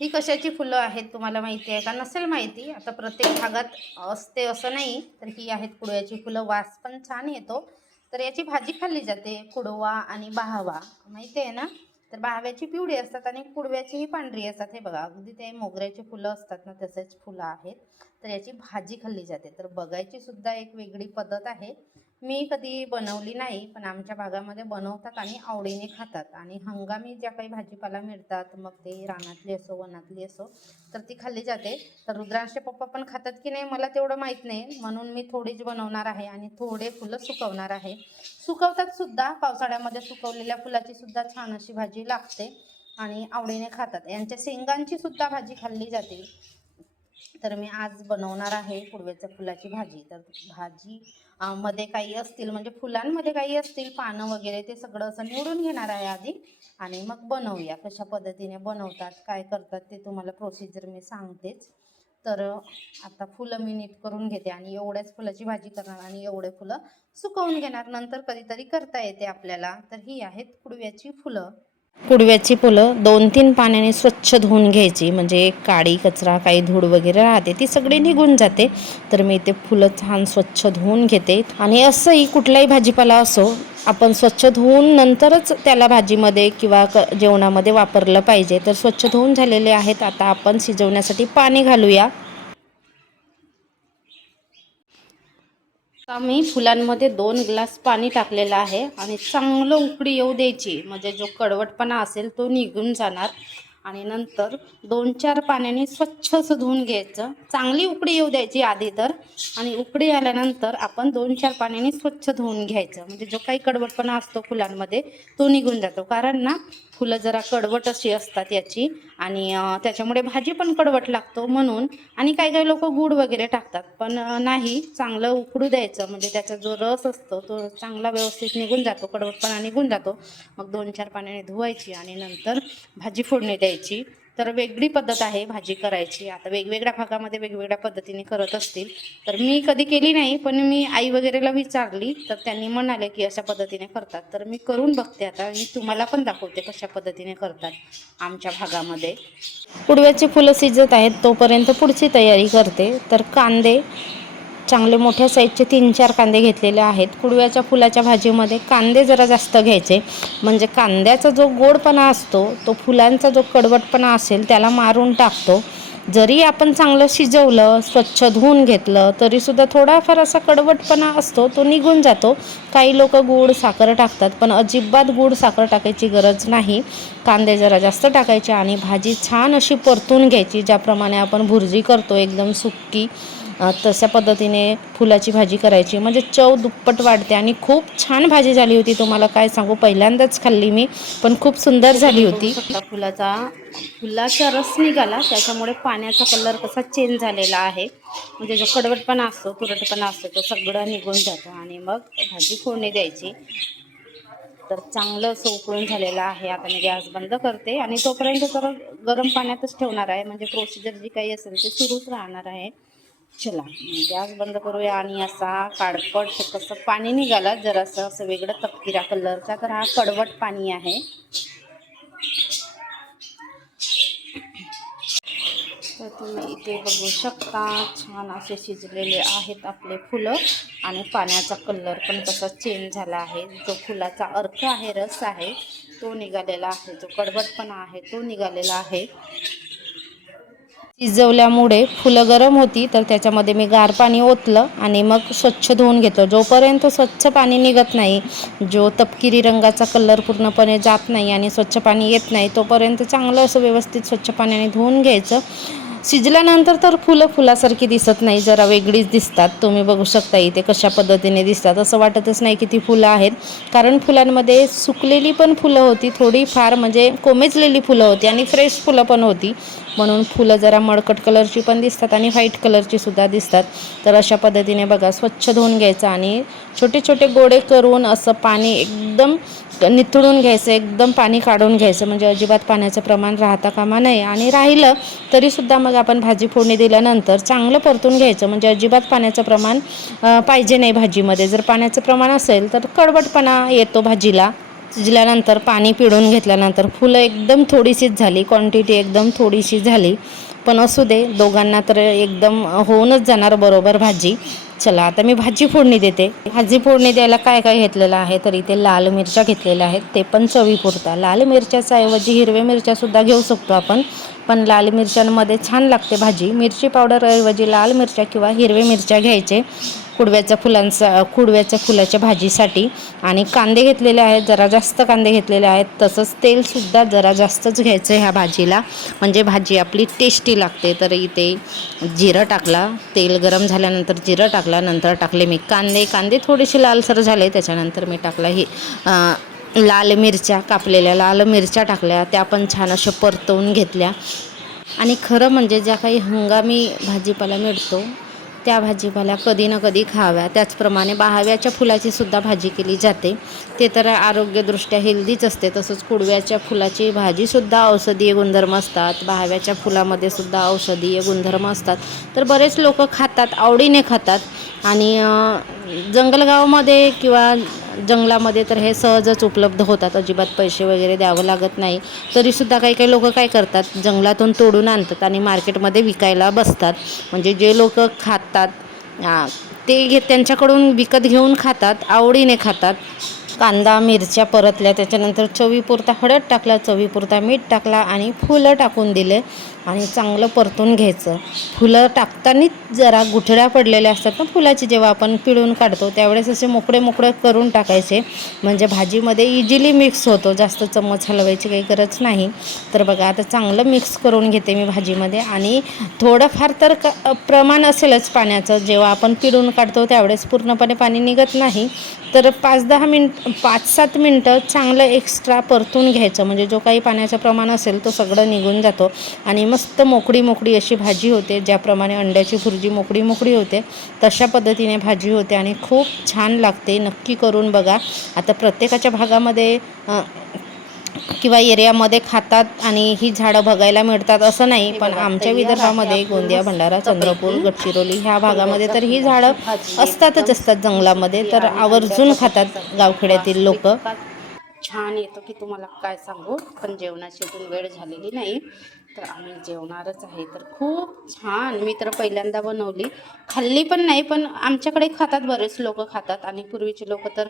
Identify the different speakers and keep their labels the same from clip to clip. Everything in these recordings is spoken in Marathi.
Speaker 1: ही कशाची फुलं आहेत तुम्हाला माहिती आहे का? नसेल माहिती. आता प्रत्येक भागात असते असं नाही तर ही आहेत कुडव्याची फुलं. वास पण छान येतो. तर याची भाजी खाल्ली जाते कुडवा आणि बहावा. माहिती आहे ना? तर बहाव्याची पिवळी असतात आणि कुडव्याची ही पांढरी असतात. हे बघा अगदी ते मोगऱ्याची फुलं असतात ना तसेच फुलं आहेत. तर याची भाजी खाल्ली जाते. तर बघायची सुद्धा एक वेगळी पद्धत आहे. मी कधी बनवली नाही पण आमच्या भागामध्ये बनवतात आणि आवडीने खातात. आणि हंगामी ज्या काही भाजीपाला मिळतात मग ते रानातली असो वनातली असो तर ती खाल्ली जाते. तर रुद्रांशचे पप्पा पण खातात की नाही मला तेवढं माहीत नाही. म्हणून मी थोडीच बनवणार आहे आणि थोडे फुलं सुकवणार आहे. सुकवतात सुद्धा पावसाळ्यामध्ये सुकवलेल्या फुलाची सुद्धा छान अशी भाजी लागते आणि आवडीने खातात. यांच्या शेंगांची सुद्धा भाजी खाल्ली जाते. तर मी आज बनवणार आहे कुडव्याच्या फुलाची भाजी. तर भाजी मध्ये काही असतील म्हणजे फुलांमध्ये काही असतील पानं वगैरे ते सगळं असं निवडून घेणार आहे आधी आणि मग बनवूया. कशा पद्धतीने बनवतात काय करतात ते तुम्हाला प्रोसिजर मी सांगतेच. तर आता फुलं मी नीट करून घेते आणि एवढ्याच फुलाची भाजी करणार आणि एवढे फुलं सुकवून घेणार. नंतर कधीतरी करता येते आपल्याला. तर ही आहेत कुडव्याची फुलं. कुडव्याची फुलं दोन तीन पाण्याने स्वच्छ धुवून घ्यायची. म्हणजे काळी कचरा काही धूळ वगैरे राहते ती सगळी निघून जाते. तर मी ते फुलं छान स्वच्छ धुवून घेते. आणि असंही कुठलाही भाजीपाला असो आपण स्वच्छ धुवून नंतरच त्याला भाजीमध्ये किंवा क जेवणामध्ये वापरलं पाहिजे. तर स्वच्छ धुवून झालेले आहेत. आता आपण शिजवण्यासाठी पाणी घालूया. आता मी फुलांमध्ये दोन ग्लास पाणी टाकलेलं आहे आणि चांगलं उकडी येऊ द्यायची. म्हणजे जो कडवटपणा असेल तो निघून जाणार. आणि नंतर दोन चार पाण्याने स्वच्छ असं धुवून घ्यायचं. चांगली उकडी येऊ द्यायची आधी तर. आणि उकडी आल्यानंतर आपण दोन चार पाण्याने स्वच्छ धुवून घ्यायचं. म्हणजे जो काही कडवटपणा असतो फुलांमध्ये तो निघून जातो. कारण ना फुलं जरा कडवट अशी असतात याची. आणि त्याच्यामुळे भाजी पण कडवट लागतो म्हणून. आणि काही काही लोक गूळ वगैरे टाकतात. पण नाही. चांगलं उकडू द्यायचं. म्हणजे त्याचा जो रस असतो तो चांगला व्यवस्थित निघून जातो. कडवटपणा निघून जातो. मग दोन चार पाण्याने धुवायची आणि नंतर भाजी फोडणी द्यायची. तर वेगळी पद्धत आहे भाजी करायची. आता वेगवेगळ्या भागामध्ये वेगवेगळ्या पद्धतीने करत असतील. तर मी कधी केली नाही पण मी आई वगैरेला विचारली तर त्यांनी म्हणाले की अशा पद्धतीने करतात. तर मी करून बघते आता मी तुम्हाला पण दाखवते कशा पद्धतीने करतात आमच्या भागामध्ये. कुडव्याची फुलं शिजत आहेत तोपर्यंत पुढची तयारी करते. तर कांदे चांगले मोठ्या साईजचे तीन चार कांदे घेतलेले आहेत. कुडव्याच्या फुलाच्या भाजीमध्ये कांदे जरा जास्त घ्यायचे. म्हणजे कांद्याचा जो गोडपणा असतो तो फुलांचा जो कडवटपणा असेल त्याला मारून टाकतो. जरी आपण चांगलं शिजवलं स्वच्छ धुवून घेतलं तरीसुद्धा थोडाफार असा कडवटपणा असतो तो निघून जातो. काही लोक गूळ साखर टाकतात पण अजिबात गूळ साखर टाकायची गरज नाही. कांदे जरा जास्त टाकायचे आणि भाजी छान अशी परतून घ्यायची ज्याप्रमाणे आपण भुर्जी करतो एकदम सुक्की. तशा पद्धतीने फुलाची भाजी करायची. म्हणजे चव दुप्पट वाढते आणि खूप छान भाजी झाली होती. तुम्हाला काय सांगू? पहिल्यांदाच खाल्ली मी पण खूप सुंदर झाली होती. फुलाचा फुलाचा रस निघाला. त्याच्यामुळे पाण्याचा कलर कसा चेंज झालेला आहे. म्हणजे जो कडवटपणा असतो तुरटपणा असतो तो सगळं निघून जातो आणि मग भाजी फोडणी द्यायची. तर चांगलं असं उकळून झालेलं आहे. आता मी गॅस बंद करते आणि तोपर्यंत तर गरम पाण्यातच ठेवणार आहे. म्हणजे प्रोसिजर जी काही असेल ते सुरूच राहणार आहे. चला गॅस बंद करूया आणि असा काडपट कसं पाणी निघाला जरासं असं वेगळं तपकिरा कलरचा तर हा कडवट पाणी आहे. तर तुम्ही इथे बघू शकता छान असे शिजलेले आहेत आपले फुलं आणि पाण्याचा कलर पण कसा चेंज झाला आहे. जो फुलाचा अर्क आहे रस आहे तो निघालेला आहे. जो कडवटपणा आहे तो निघालेला आहे. शिजवल्यामुळे फुलं गरम होती तर त्याच्यामध्ये मी गार पाणी ओतलं आणि मग स्वच्छ धुवून घेतलं. जोपर्यंत स्वच्छ पाणी निघत नाही जो तपकिरी रंगाचा कलर पूर्णपणे जात नाही आणि स्वच्छ पाणी येत नाही तोपर्यंत चांगलं असं व्यवस्थित स्वच्छ पाण्याने धुवून घ्यायचं. शिजल्यानंतर तर फुलं फुलासारखी दिसत नाही जरा वेगळीच दिसतात. तुम्ही बघू शकता इथे कशा पद्धतीने दिसतात. असं वाटतच नाही की ती फुलं आहेत. कारण फुलांमध्ये सुकलेली पण फुलं होती थोडी फार म्हणजे कोमेजलेली फुलं होती आणि फ्रेश फुलं पण होती. म्हणून फुलं जरा मळकट कलरची पण दिसतात आणि व्हाईट कलरची सुद्धा दिसतात. तर अशा पद्धतीने बघा स्वच्छ धुवून घ्यायचं आणि छोटे छोटे गोडे करून असं पाणी एकदम निथळून घ्यायचं एकदम पाणी काढून घ्यायचं. म्हणजे अजिबात पाण्याचं प्रमाण राहता कामा नये. आणि राहिलं तरीसुद्धा मग आपण भाजी फोडणी दिल्यानंतर चांगलं परतून घ्यायचं. म्हणजे अजिबात पाण्याचं प्रमाण पाहिजे नाही भाजीमध्ये. जर पाण्याचं प्रमाण असेल तर कडवटपणा येतो भाजीला. शिजल्यानंतर पाणी पिळून घेतल्यानंतर फुलं एकदम थोडीशीच झाली क्वांटिटी एकदम थोडीशी झाली. पण असू दे दोघांना तर एकदम होऊनच जाणार बरोबर भाजी. चला आता मी भाजी फोडणी देते. भाजी फोडणी द्यायला काय काय घेतलेलं आहे? तर इथे लाल मिरच्या घेतलेल्या आहेत. ते पण चवीपुरता लाल मिरच्याचा ऐवजी हिरव्या मिरच्यासुद्धा घेऊ शकतो आपण. पण लाल मिरच्यांमध्ये छान लागते भाजी. मिरची पावडर ऐवजी लाल मिरच्या किंवा हिरव्या मिरच्या घ्यायचे. कुडव्याच्या फुलांचा कुडव्याच्या फुलाच्या भाजीसाठी. आणि कांदे घेतलेले आहेत. जरा जास्त कांदे घेतलेले आहेत. तसंच तेलसुद्धा जरा जास्तच घ्यायचं ह्या भाजीला. म्हणजे भाजी आपली टेस्टी लागते. तर इथे जिरं टाकला. तेल गरम झाल्यानंतर जिरं टाकलं. नंतर टाकले मी कांदे. कांदे थोडेसे लालसर झाले त्याच्यानंतर मी टाकला ही लाल मिरच्या कापलेल्या लाल मिरच्या टाकल्या. त्या पण छान अशा परतवून घेतल्या. आणि खरं म्हणजे ज्या काही हंगामी भाजीपाला मिळतो त्या भाजीपाला कधी ना कधी खाव्या. त्याचप्रमाणे बहाव्याच्या फुलाची सुद्धा भाजी केली जाते. ते तर आरोग्यदृष्ट्या हेल्दीच असते. तसंच कुडव्याच्या फुलाची भाजीसुद्धा औषधीय गुणधर्म असतात. बहाव्याच्या फुलामध्ये सुद्धा औषधीय गुणधर्म असतात. तर बरेच लोक खातात आवडीने खातात. आणि जंगलगावमध्ये किंवा जंगलामध्ये तर हे सहजच उपलब्ध होतात. अजिबात पैसे वगैरे द्यावं लागत नाही. तरीसुद्धा काही काही लोक काय करतात? जंगलातून तोडून आणतात आणि मार्केटमध्ये विकायला बसतात. म्हणजे जे लोक खातात ते घे त्यांच्याकडून विकत घेऊन खातात आवडीने खातात. कांदा मिरच्या परतल्या त्याच्यानंतर चवीपुरता हळद टाकला चवीपुरता मीठ टाकला आणि फुलं टाकून दिले आणि चांगलं परतून घ्यायचं. फुलं टाकतानाच जरा गुठळ्या पडलेल्या असतात ना फुलाची जेव्हा आपण पिळून काढतो त्यावेळेस असे मोकळे मोकळे करून टाकायचे. म्हणजे भाजीमध्ये इझिली मिक्स होतो जास्त चम्मच हलवायची काही गरज नाही. तर बघा आता चांगलं मिक्स करून घेते मी भाजीमध्ये. आणि थोडंफार तर क प्रमाण असेलच पाण्याचं. जेव्हा आपण पिळून काढतो त्यावेळेस पूर्णपणे पाणी निघत नाही. तर पाच दहा मिनिट पाच सात मिनटं चांगलं एक्स्ट्रा परतून घ्यायचं. म्हणजे जो काही पाण्याचं प्रमाण असेल तो सगळं निघून जातो. आणि मस्त मोकळी मोकळी अशी भाजी होते ज्याप्रमाणे अंड्याची भुर्जी मोकळी मोकळी होते तशा पद्धतीने भाजी होते आणि खूप छान लागते. नक्की करून बघा. आता प्रत्येकाच्या भागामध्ये किंवा एरियामध्ये खातात आणि ही झाडं बघायला मिळतात असं नाही पण आमच्या विदर्भामध्ये गोंदिया भंडारा चंद्रपूर गडचिरोली ह्या भागामध्ये तर ही झाडं असतातच असतात जंगलामध्ये तर आवर्जून खातात गावखेड्यातील लोक. छान येतो की तुम्हाला काय सांगू पण जेवणाची अजून वेळ झालेली नाही. तर आम्ही जेवणारच आहे तर खूप छान. मी तर पहिल्यांदा बनवली. खाल्ली पण नाही पण आमच्याकडे खातात बरेच लोक खातात आणि पूर्वीचे लोक तर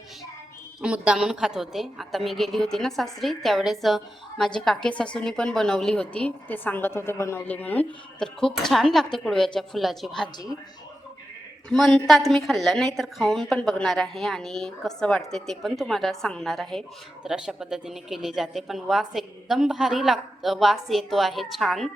Speaker 1: मुद्दामून खात होते. आता मी गेली होती ना सासरी त्यावेळेस माझे माझी काके सासूनी पण बनवली होती. ते सांगत होते बनवली म्हणून. तर खूप छान लागते कुळव्याच्या फुलाची भाजी. म्हणतात मी खाल्लं नाही तर खाऊन पण बघणार आहे आणि कसं वाटते ते पण तुम्हाला सांगणार आहे. तर अशा पद्धतीने केली जाते. पण वास एकदम भारी लाग वास येतो आहे छान.